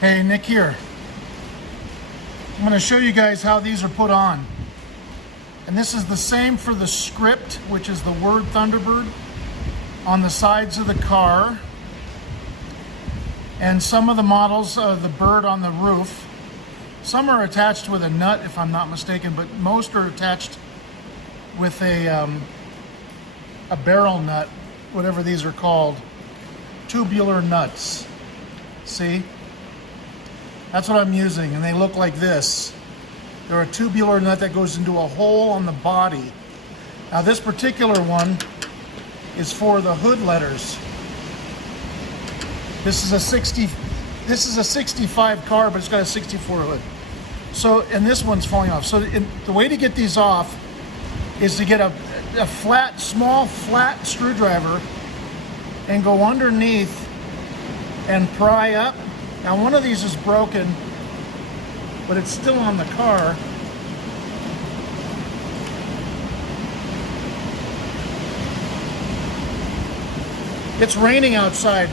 Hey, Nick here. I'm going to show you guys how these are put on. And this is the same for the script, which is the word Thunderbird, on the sides of the car. And some of the models of the bird on the roof. Some are attached with a nut, if I'm not mistaken, but most are attached with a barrel nut, whatever these are called. Tubular nuts. See? That's what I'm using, and they look like this. They're a tubular nut that goes into a hole on the body. Now this particular one is for the hood letters. This is a 65 car, but it's got a 64 hood. So, and this one's falling off. So the way to get these off is to get a small flat screwdriver and go underneath and pry up. Now one of these is broken, but it's still on the car. It's raining outside.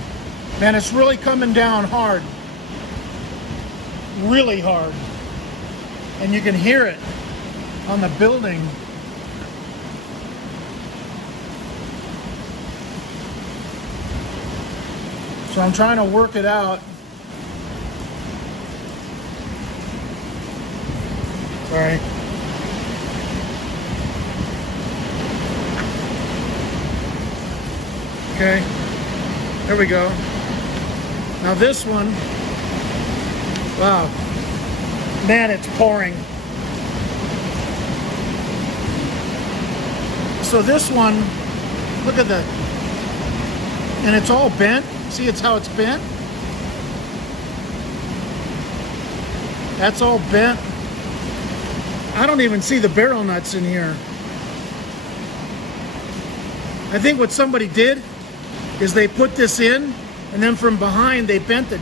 Man, it's really coming down hard. Really hard. And you can hear it on the building. So I'm trying to work it out. Sorry. Okay, there we go. Now this one, wow, man, it's pouring. So this one, look at that, and it's all bent. See, it's how it's bent. That's all bent. I don't even see the barrel nuts in here. I think what somebody did is they put this in, and then from behind they bent it.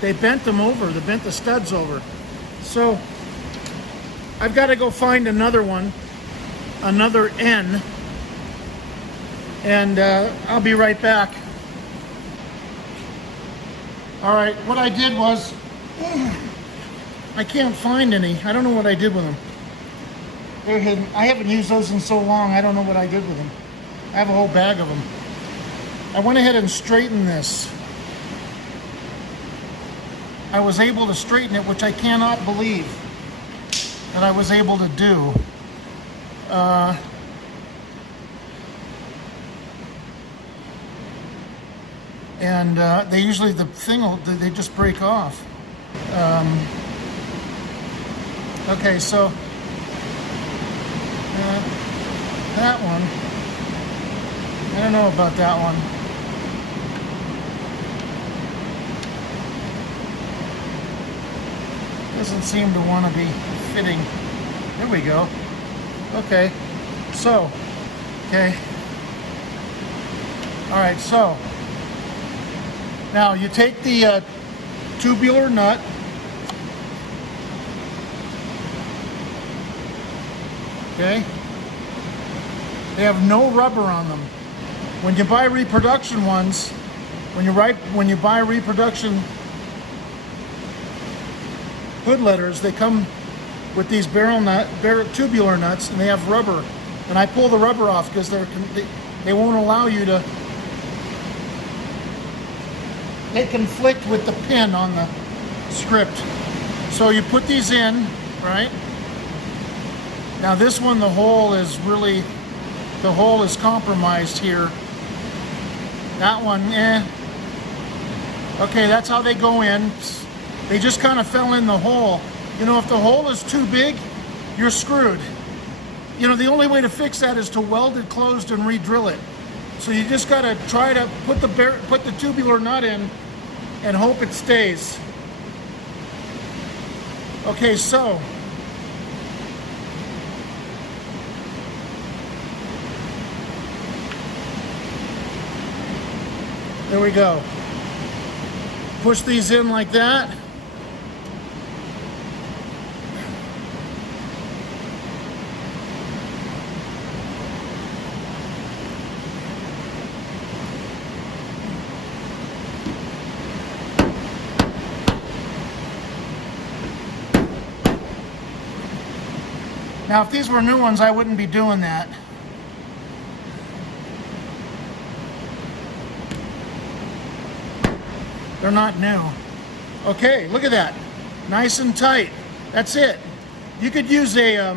They bent them over. They bent the studs over. So I've got to go find another one, another N, and I'll be right back. All right, what I did was, I can't find any. I don't know what I did with them. They're hidden. I haven't used those in so long, I don't know what I did with them. I have a whole bag of them. I went ahead and straightened this. I was able to straighten it, which I cannot believe that I was able to do. They usually, the thing, they just break off. Okay, so that one, I don't know about that one. Doesn't seem to want to be fitting. There we go. Okay, so, okay. All right, so now you take the tubular nut, okay? They have no rubber on them. When you buy reproduction ones, when you buy reproduction hood letters, they come with these tubular nuts, and they have rubber. And I pull the rubber off because they won't allow you to. They conflict with the pin on the script. So you put these in, right? Now this one, the hole is compromised here. That one, Okay, that's how they go in. They just kind of fell in the hole. You know, if the hole is too big, you're screwed. You know, the only way to fix that is to weld it closed and re-drill it. So you just gotta try to put the tubular nut in and hope it stays. Okay, so there we go. Push these in like that. Now, if these were new ones, I wouldn't be doing that. They're not new. Okay, look at that. Nice and tight. That's it. You could use a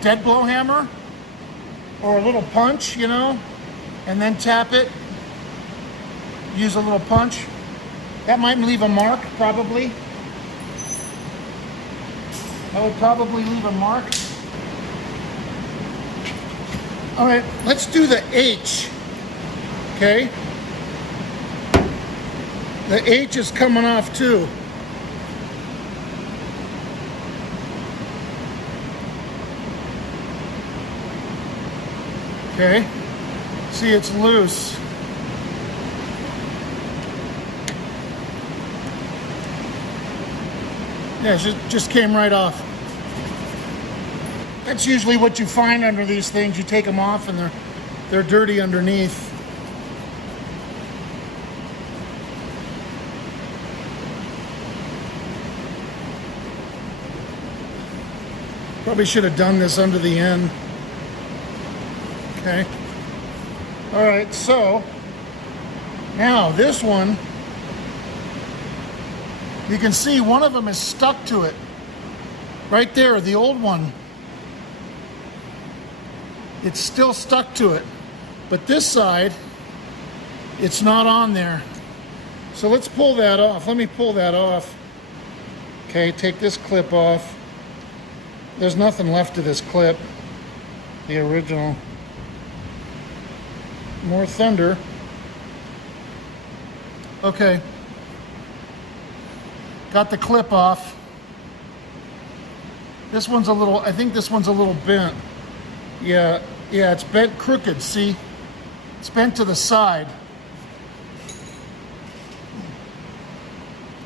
dead blow hammer or a little punch, you know, and then tap it. Use a little punch. That might leave a mark, probably. That would probably leave a mark. All right, let's do the H. Okay. The H is coming off too. Okay. See, it's loose. Yeah, it just came right off. That's usually what you find under these things. You take them off and they're dirty underneath. Probably should have done this under the end. Okay. All right, so now this one, you can see one of them is stuck to it. Right there, the old one. It's still stuck to it. But this side, it's not on there. So let's pull that off. Let me pull that off. Okay, take this clip off. There's nothing left of this clip. The original. More thunder. Okay. Got the clip off. This one's a little, I think this one's a little bent. Yeah, it's bent crooked, see? It's bent to the side.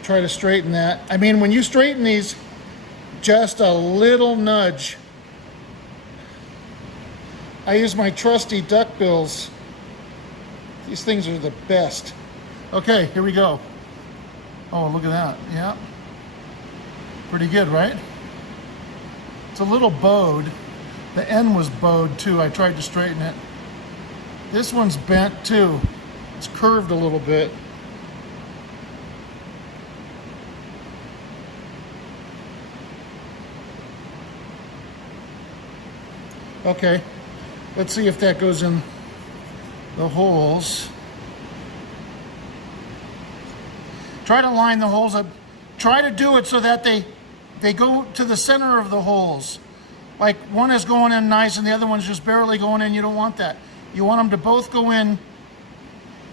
Try to straighten that. I mean, when you straighten these, just a little nudge. I use my trusty duckbills. These things are the best. Okay, here we go. Oh, look at that. Yeah. Pretty good, right? It's a little bowed. The end was bowed too. I tried to straighten it. This one's bent too. It's curved a little bit. Okay, let's see if that goes in the holes. Try to line the holes up. Try to do it so that they go to the center of the holes. Like one is going in nice and the other one's just barely going in. You don't want that. You want them to both go in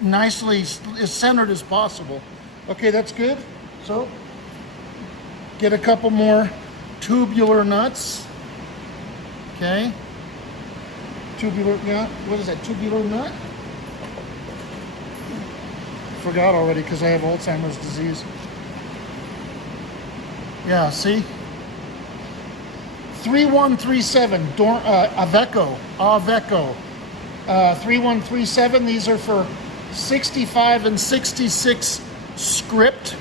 nicely, as centered as possible. Okay, that's good. So get a couple more tubular nuts. Okay. Tubular, yeah, what is that, tubular nut? Forgot already because I have Alzheimer's disease. Yeah, see? 3137, Aveco. 3137, these are for 65 and 66 script.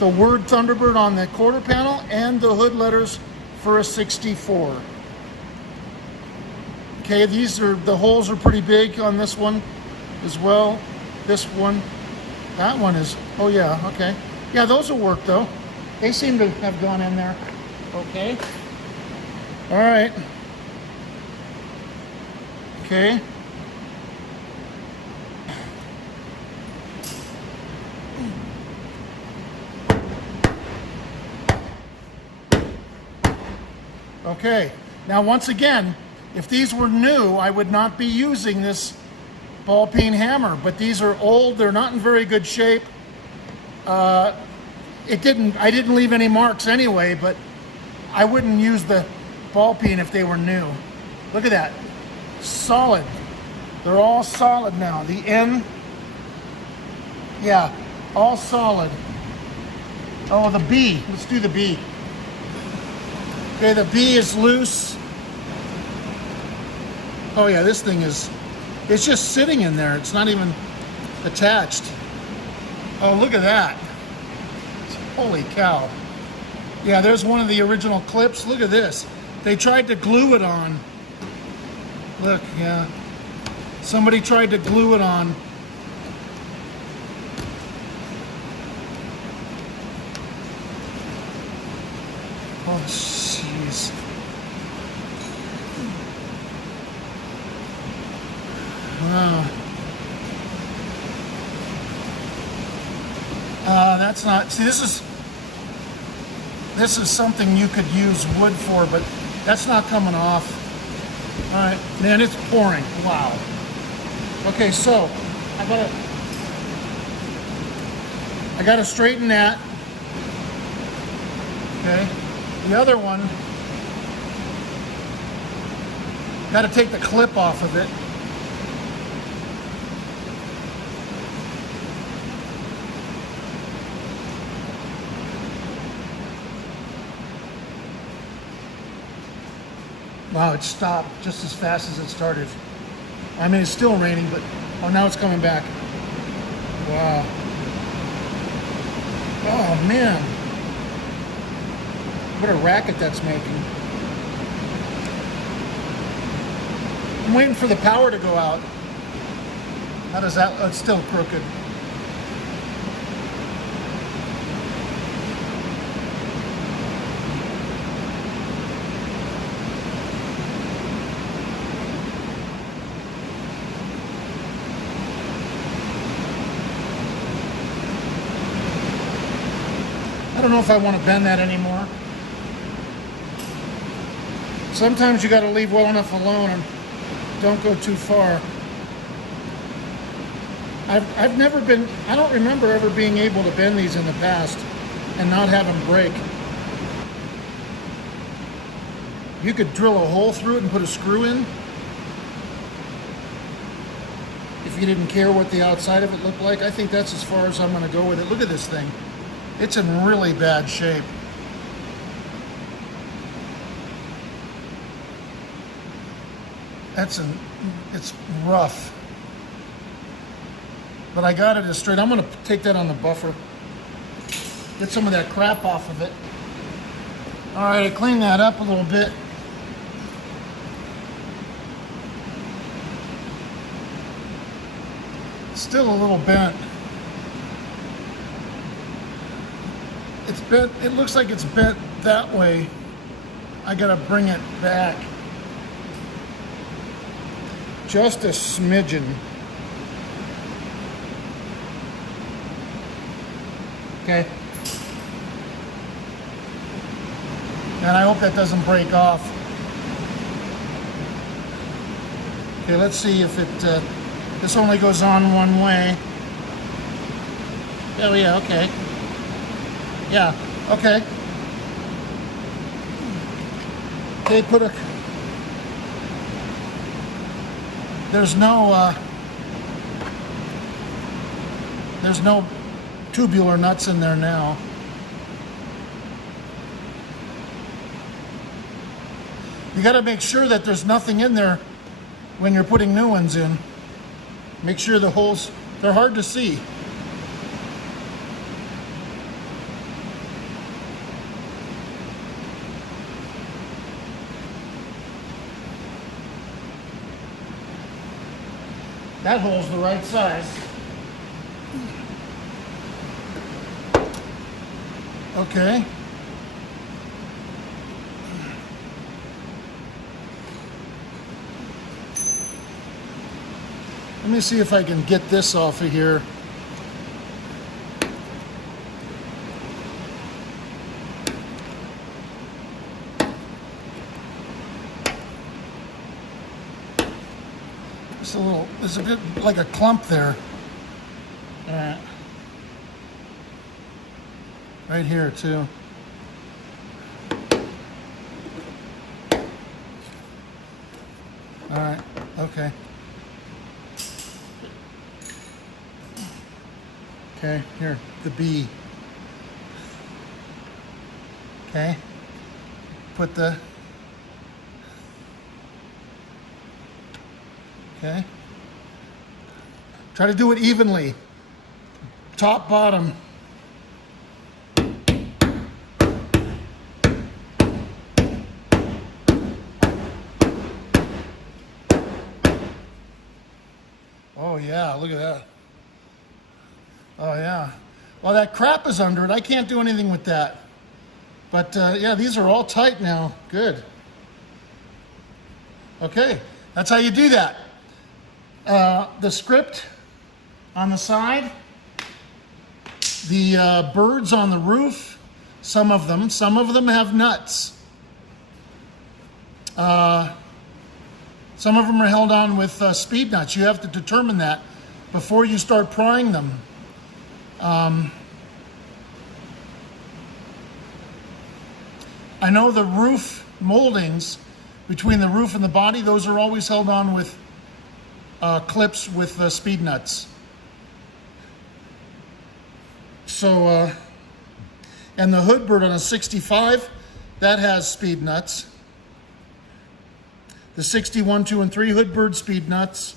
The word Thunderbird on the quarter panel and the hood letters for a 64. Okay, the holes are pretty big on this one as well. This one, that one is, oh yeah, okay. Yeah, those will work though. They seem to have gone in there. Okay. All right. Okay. Okay. Now once again, if these were new, I would not be using this ball peen hammer, but these are old, they're not in very good shape. I didn't leave any marks anyway, but I wouldn't use the ball peen if they were new. Look at that, solid. They're all solid now. The end, yeah, all solid. Oh, the B, let's do the B. Okay, the B is loose. Oh yeah, this thing is, it's just sitting in there. It's not even attached. Oh, look at that. Holy cow. Yeah, there's one of the original clips. Look at this. They tried to glue it on. Look, yeah. Somebody tried to glue it on. Oh, jeez. Wow. That's not, see, this is something you could use wood for, but that's not coming off. All right, man, it's pouring. Wow. Okay, so I gotta straighten that. Okay, the other one, gotta take the clip off of it. Wow, it stopped just as fast as it started. I mean, it's still raining, but oh, now it's coming back. Wow. Oh, man. What a racket that's making. I'm waiting for the power to go out. How does that, oh, it's still crooked. I don't know if I want to bend that anymore. Sometimes you got to leave well enough alone and don't go too far. I've never been, I don't remember ever being able to bend these in the past and not have them break. You could drill a hole through it and put a screw in if you didn't care what the outside of it looked like. I think that's as far as I'm going to go with it. Look at this thing. It's in really bad shape. It's rough. But I got it as straight. I'm gonna take that on the buffer. Get some of that crap off of it. All right, I cleaned that up a little bit. Still a little bent. It's bent, it looks like it's bent that way. I gotta bring it back. Just a smidgen. Okay. And I hope that doesn't break off. Okay, let's see if it, this only goes on one way. Oh yeah, okay. Yeah, okay. Okay, put a, there's no tubular nuts in there now. You got to make sure that there's nothing in there when you're putting new ones in. Make sure the holes, they're hard to see. That hole's the right size. Okay. Let me see if I can get this off of here. Just a little, there's a bit like a clump there. All right. Right here too. All right, okay. Okay, here, the B. Okay, put the, okay. Try to do it evenly, top, bottom. look at that. Oh yeah. Well, that crap is under it. I can't do anything with that. But yeah, these are all tight now. Good. Okay, that's how you do that. The script on the side, the birds on the roof, some of them have nuts. Some of them are held on with speed nuts. You have to determine that before you start prying them. I know the roof moldings between the roof and the body, those are always held on with clips with speed nuts. So, and the hood bird on a 65, that has speed nuts. The 61, 2, and 3 hood bird, speed nuts.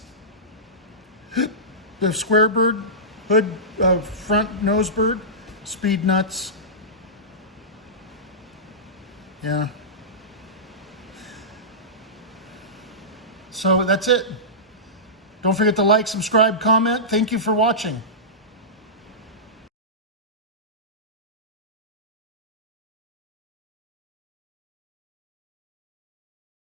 The square bird, hood, front nose bird, speed nuts. Yeah. So that's it. Don't forget to like, subscribe, comment. Thank you for watching.